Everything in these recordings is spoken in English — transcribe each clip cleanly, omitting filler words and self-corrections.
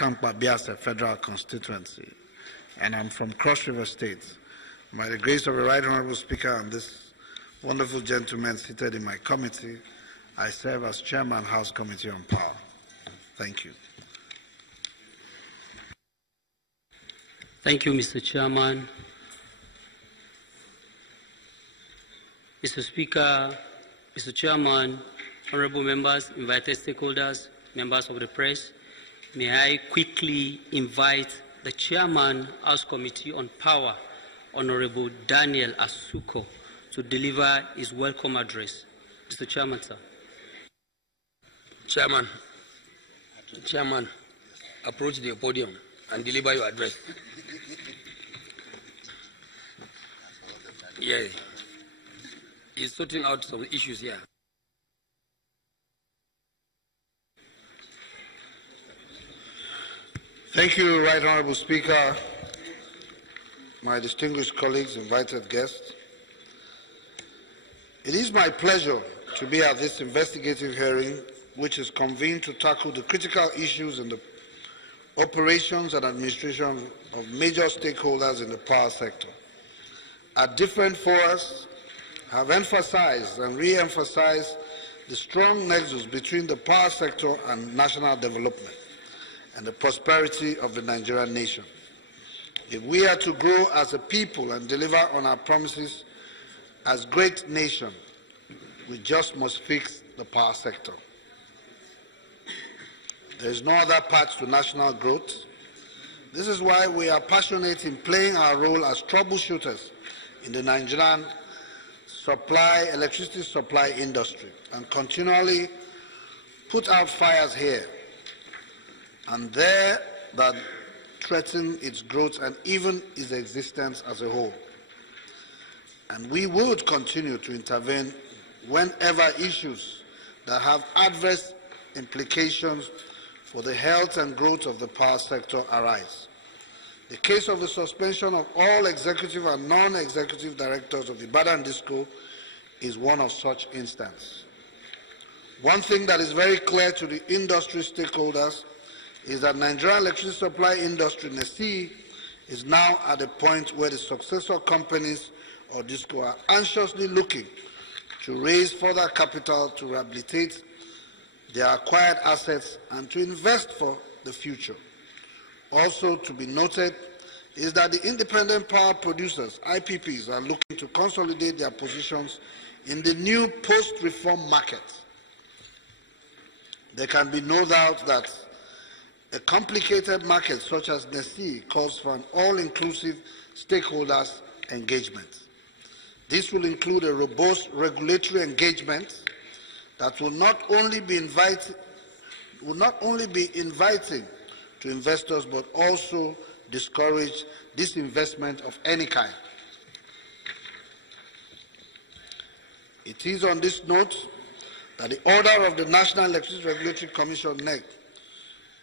Akampa Biase Federal Constituency, and I'm from Cross River State. By the grace of the Right Honorable Speaker and this wonderful gentleman seated in my committee, I serve as Chairman, House Committee on Power. Thank you. Thank you, Mr. Chairman. Mr. Speaker, Mr. Chairman, honorable members, invited stakeholders, members of the press, may I quickly invite the Chairman, House Committee on Power, Honorable Daniel Asuko, to deliver his welcome address. Mr. Chairman, sir. Chairman, approach the podium and deliver your address. Yeah, he's sorting out some issues here. Thank you, Right Honorable Speaker, my distinguished colleagues, invited guests. It is my pleasure to be at this investigative hearing, which is convened to tackle the critical issues in the operations and administration of major stakeholders in the power sector. At different forums, have emphasized and re-emphasized the strong nexus between the power sector and national development and the prosperity of the Nigerian nation. If we are to grow as a people and deliver on our promises as great nation, we just must fix the power sector. There is no other path to national growth. This is why we are passionate in playing our role as troubleshooters in the Nigerian electricity supply industry and continually put out fires here and there that threaten its growth and even its existence as a whole. And we would continue to intervene whenever issues that have adverse implications for the health and growth of the power sector arise. The case of the suspension of all executive and non-executive directors of the Ibadan Disco is one of such instances. One thing that is very clear to the industry stakeholders is that Nigerian electricity supply industry, NESI, is now at a point where the successor companies or Disco are anxiously looking to raise further capital to rehabilitate their acquired assets and to invest for the future. Also to be noted is that the independent power producers, IPPs, are looking to consolidate their positions in the new post-reform market. There can be no doubt that a complicated market such as NESI calls for an all-inclusive stakeholders engagement. This will include a robust regulatory engagement that will not only be inviting to investors, but also discourage disinvestment of any kind. It is on this note that the order of the National Electricity Regulatory Commission, NEC,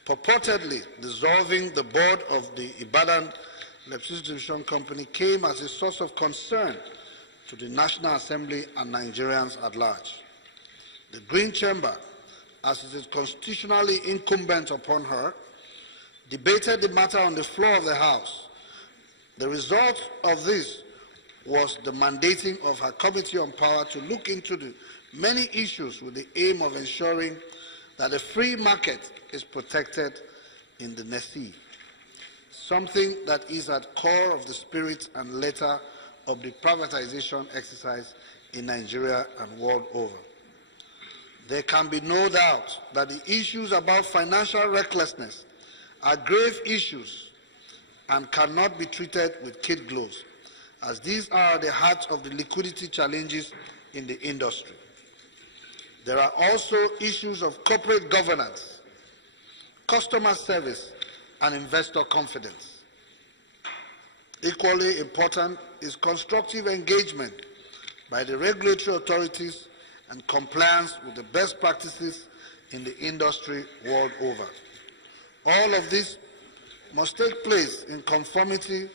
purportedly dissolving the board of the Ibadan Electricity Distribution Company came as a source of concern to the National Assembly and Nigerians at large. The Green Chamber, as it is constitutionally incumbent upon her, debated the matter on the floor of the House. The result of this was the mandating of her Committee on Power to look into the many issues with the aim of ensuring that the free market is protected in the NESI, something that is at core of the spirit and letter of the privatization exercise in Nigeria and world over. There can be no doubt that the issues about financial recklessness are grave issues and cannot be treated with kid gloves, as these are at the heart of the liquidity challenges in the industry. There are also issues of corporate governance, customer service, and investor confidence. Equally important is constructive engagement by the regulatory authorities and compliance with the best practices in the industry world over. All of this must take place in conformity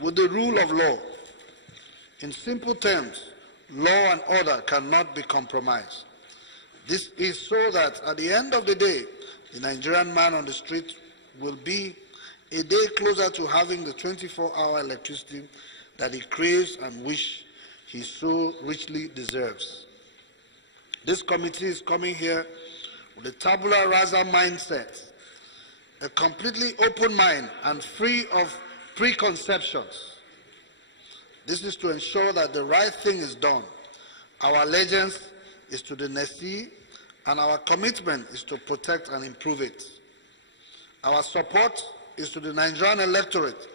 with the rule of law. In simple terms, law and order cannot be compromised. This is so that at the end of the day, the Nigerian man on the street will be a day closer to having the 24-hour electricity that he craves and wish he so richly deserves. This committee is coming here with a tabula rasa mindset, a completely open mind and free of preconceptions. This is to ensure that the right thing is done. Our allegiance is to the NESI, and our commitment is to protect and improve it. Our support is to the Nigerian electorate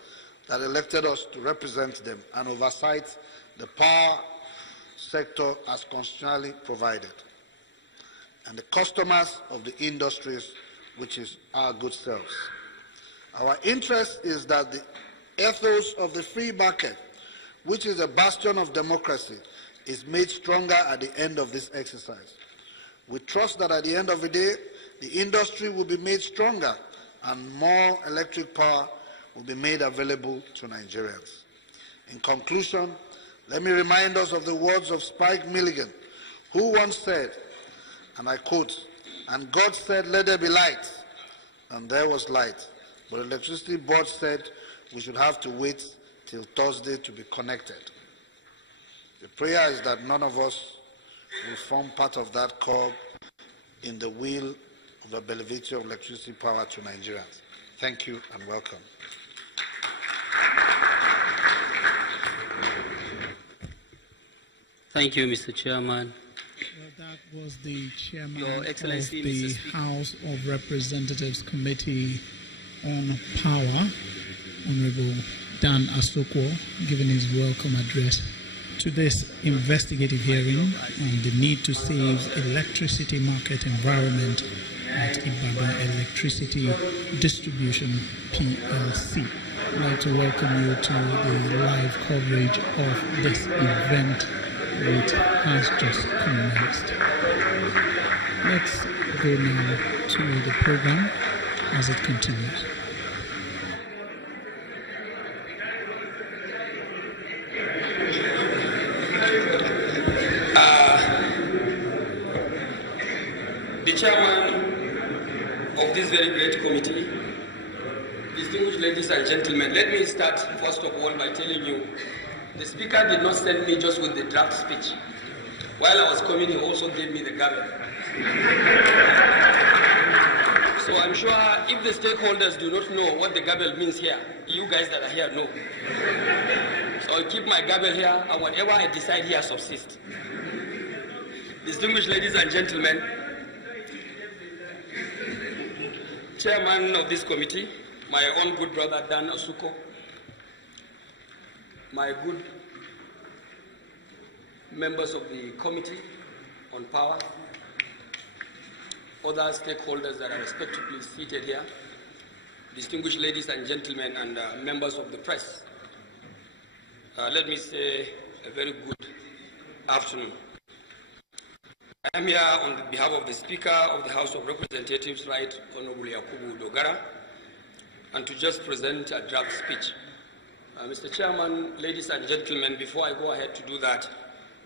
that elected us to represent them and oversight the power sector as constitutionally provided, and the customers of the industries, which is our good selves. Our interest is that the ethos of the free market, which is a bastion of democracy, is made stronger at the end of this exercise. We trust that at the end of the day, the industry will be made stronger and more electric power will be made available to Nigerians. In conclusion, let me remind us of the words of Spike Milligan, who once said, and I quote, "And God said, let there be light, and there was light. But the electricity board said we should have to wait till Thursday to be connected." The prayer is that none of us will form part of that cog in the wheel of the availability of electricity power to Nigerians. Thank you and welcome. Thank you, Mr. Chairman. Well, that was the chairman Your Excellency, of the House of Representatives Committee on Power, Honorable Dan Asokwo, giving his welcome address to this investigative hearing on the need to save electricity market environment at Ibadan Electricity Distribution PLC. I'd like to welcome you to the live coverage of this event, which has just commenced. Let's go now to the program as it continues. The chairman of this very great committee, distinguished ladies and gentlemen, let me start first of all by telling you the speaker did not send me just with the draft speech. While I was coming, he also gave me the gavel. So I'm sure if the stakeholders do not know what the gavel means here, you guys that are here know. So I'll keep my gavel here, and whatever I decide here subsists. Distinguished ladies and gentlemen, chairman of this committee, my own good brother Dan Asokwo, my good members of the Committee on Power, other stakeholders that are respectively seated here, distinguished ladies and gentlemen, and members of the press. Let me say a very good afternoon. I am here on behalf of the Speaker of the House of Representatives, Right Honorable Yakubu Dogara, and to just present a draft speech. Mr. Chairman, ladies and gentlemen, before I go ahead to do that,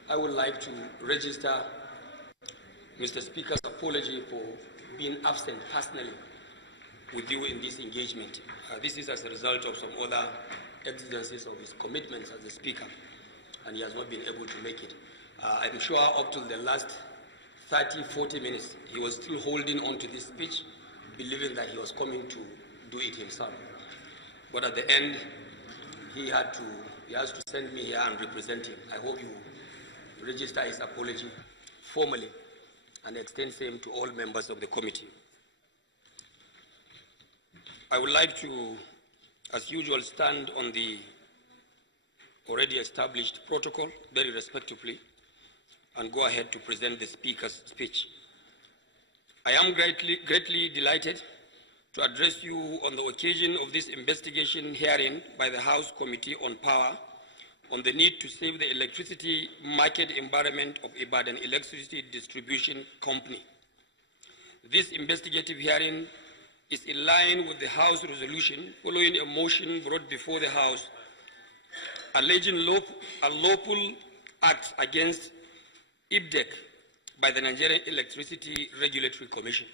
I would like to register Mr. Speaker's apology for being absent personally with you in this engagement. This is as a result of some other exigencies of his commitments as the Speaker, and he has not been able to make it. I'm sure up till the last 30, 40 minutes, he was still holding on to this speech, believing that he was coming to do it himself. But at the end, he has to send me here and represent him. I hope you register his apology formally and extend same to all members of the committee. I would like to, as usual, stand on the already established protocol very respectfully and go ahead to present the Speaker's speech. I am greatly delighted to address you on the occasion of this investigation hearing by the House Committee on Power on the need to save the electricity market environment of Ibadan Electricity Distribution Company. This investigative hearing is in line with the House resolution following a motion brought before the House alleging unlawful acts against IBDEC by the Nigerian Electricity Regulatory Commission.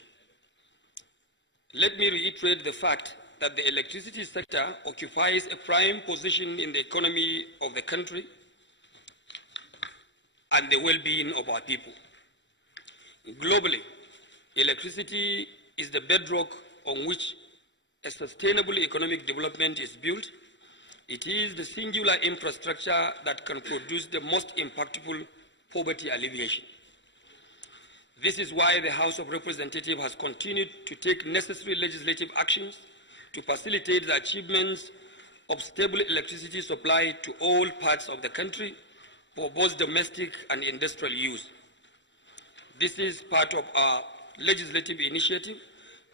Let me reiterate the fact that the electricity sector occupies a prime position in the economy of the country and the well-being of our people. Globally, electricity is the bedrock on which a sustainable economic development is built. It is the singular infrastructure that can produce the most impactful poverty alleviation. This is why the House of Representatives has continued to take necessary legislative actions to facilitate the achievements of stable electricity supply to all parts of the country for both domestic and industrial use. This is part of our legislative initiative,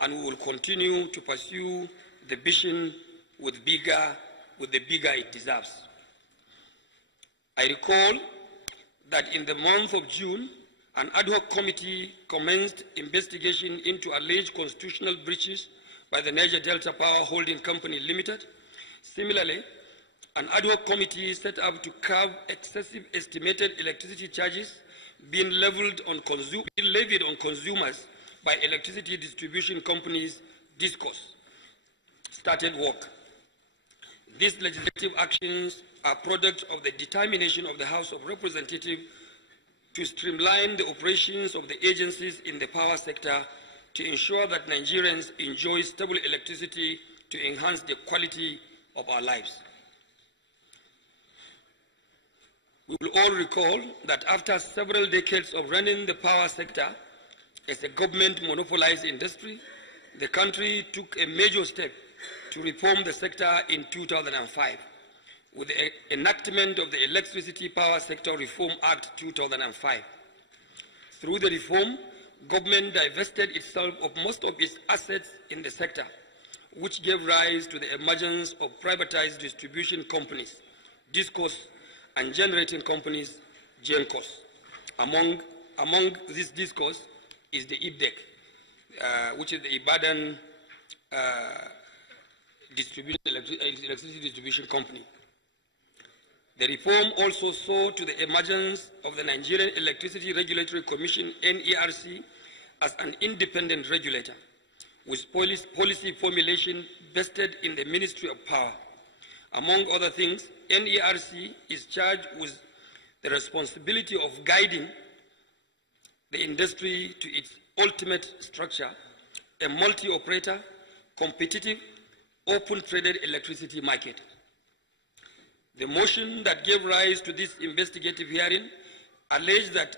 and we will continue to pursue the vision with the bigger it deserves. I recall that in the month of June, an ad hoc committee commenced investigation into alleged constitutional breaches by the Niger Delta Power Holding Company Limited. Similarly, an ad hoc committee set up to curb excessive estimated electricity charges being levied on consumers by electricity distribution companies, DISCOs, started work. These legislative actions are product of the determination of the House of Representatives to streamline the operations of the agencies in the power sector to ensure that Nigerians enjoy stable electricity to enhance the quality of our lives. We will all recall that after several decades of running the power sector as a government monopolized industry, the country took a major step to reform the sector in 2005 with the enactment of the Electricity Power Sector Reform Act 2005. Through the reform, government divested itself of most of its assets in the sector, which gave rise to the emergence of privatized distribution companies, DISCOs, and generating companies, GENCOs. Among these DISCOs is the IBDEC, which is the Ibadan Electricity Distribution Company. The reform also saw to the emergence of the Nigerian Electricity Regulatory Commission, NERC, as an independent regulator, with policy formulation vested in the Ministry of Power. Among other things, NERC is charged with the responsibility of guiding the industry to its ultimate structure, a multi-operator, competitive, open-traded electricity market. The motion that gave rise to this investigative hearing alleged that